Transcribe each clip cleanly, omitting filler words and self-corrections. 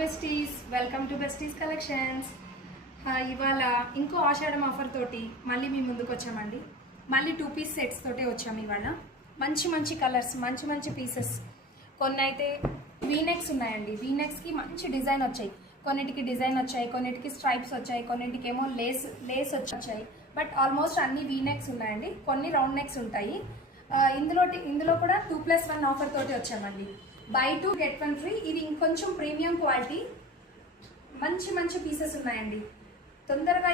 Besties, welcome to besties collections. ఇవాళ ఇంకో ఆషాఢం offer తోటి మళ్ళీ మీ ముందుకు వచ్చామండి. మళ్ళీ 2 పీస్ సెట్స్ తోటే వచ్చాము ఇవాళ. మంచి మంచి కలర్స్, మంచి మంచి పీసెస్. కొన్ని అయితే వీనెక్స్ ఉన్నాయండి. వీనెక్స్కి మంచి డిజైన్ వచ్చాయి. కొన్నిటికి డిజైన్ వచ్చాయి, కొన్నిటికి స్ట్రైప్స్ వచ్చాయి, కొన్నిటికి ఏమో లేస్ వచ్చాయి. బట్ ఆల్మోస్ట్ అన్ని వీనెక్స్ ఉన్నాయండి. కొన్ని రౌండ్ నెక్స్ ఉంటాయి. ఇందులో కూడా 2+1 ఆఫర్ తోటి వచ్చామండి. By 2 get 1 free. ఇది ఇంకొంచెం ప్రీమియం క్వాలిటీ, మంచి మంచి పీసెస్ ఉన్నాయండి. తొందరగా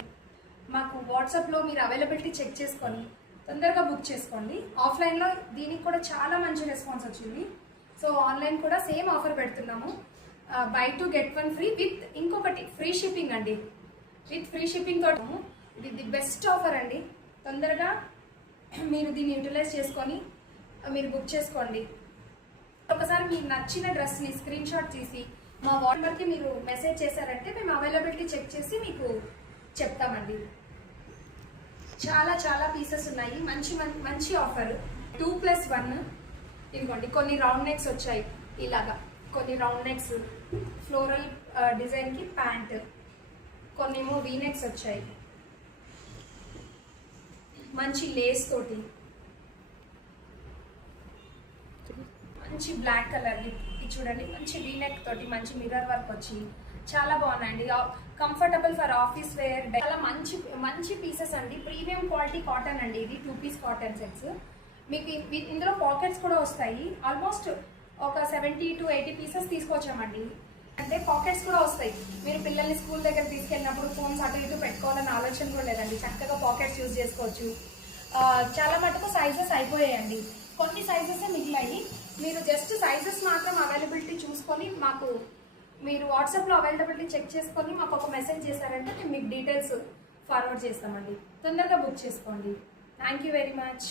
మాకు వాట్సాప్లో మీరు అవైలబిలిటీ చెక్ చేసుకొని తొందరగా బుక్ చేసుకోండి. ఆఫ్లైన్లో దీనికి కూడా చాలా మంచి రెస్పాన్స్ వచ్చింది. సో ఆన్లైన్ కూడా సేమ్ ఆఫర్ పెడుతున్నాము. బై 2 get 1 ఫ్రీ విత్ ఇంకొకటి ఫ్రీ షిప్పింగ్ అండి. విత్ ఫ్రీ షిప్పింగ్ తోటి ఇది ది బెస్ట్ ఆఫర్ అండి. తొందరగా మీరు దీన్ని యూటిలైజ్ చేసుకొని మీరు బుక్ చేసుకోండి. ఒకసారి మీకు నచ్చిన డ్రెస్ని స్క్రీన్ షాట్ తీసి మా వాట్సాప్కి మీరు మెసేజ్ చేశారంటే మేము అవైలబిలిటీ చెక్ చేసి మీకు చెప్తామండి. చాలా చాలా పీసెస్ ఉన్నాయి. మంచి మంచి ఆఫర్ 2+1. ఇదిగోండి, కొన్ని రౌండ్ నెక్స్ వచ్చాయి. ఇలాగా కొన్ని రౌండ్ నెక్స్, ఫ్లోరల్ డిజైన్కి ప్యాంట్, కొన్ని ఏమో వీనెక్స్ వచ్చాయి మంచి లేస్ తోటి. మంచి బ్లాక్ కలర్ ఇది చూడండి, మంచి వీనెక్ తోటి మంచి మిర్రర్ వర్క్ వచ్చి చాలా బాగున్నాయండి. Comfortable for office wear. చాలా మంచి మంచి పీసెస్ అండి. ప్రీమియం క్వాలిటీ కాటన్ అండి. ఇది 2 పీస్ కాటన్ సెట్స్. మీకు ఇందులో పాకెట్స్ కూడా వస్తాయి. ఆల్మోస్ట్ ఒక 70 to 80 పీసెస్ తీసుకొచ్చామండి. అంటే పాకెట్స్ కూడా వస్తాయి. మీరు పిల్లల్ని స్కూల్ దగ్గర తీసుకెళ్ళినప్పుడు ఫోన్స్ అటు ఇటు పెట్టుకోవాలని ఆలోచన కూడా లేదండి. చక్కగా పాకెట్స్ యూజ్ చేసుకోవచ్చు. చాలా మటుకు సైజెస్ అయిపోయాయండి. కొన్ని సైజెస్ మిగిలాయి. మీరు జస్ట్ సైజెస్ మాత్రం అవైలబిలిటీ చూసుకొని మాకు మీరు వాట్సాప్లో అవైలబిలిటీ చెక్ చేసుకొని మాకు ఒక మెసేజ్ చేశారంటే మేము మీకు డీటెయిల్స్ ఫార్వర్డ్ చేస్తామండి. తొందరగా బుక్ చేసుకోండి. Thank you very much.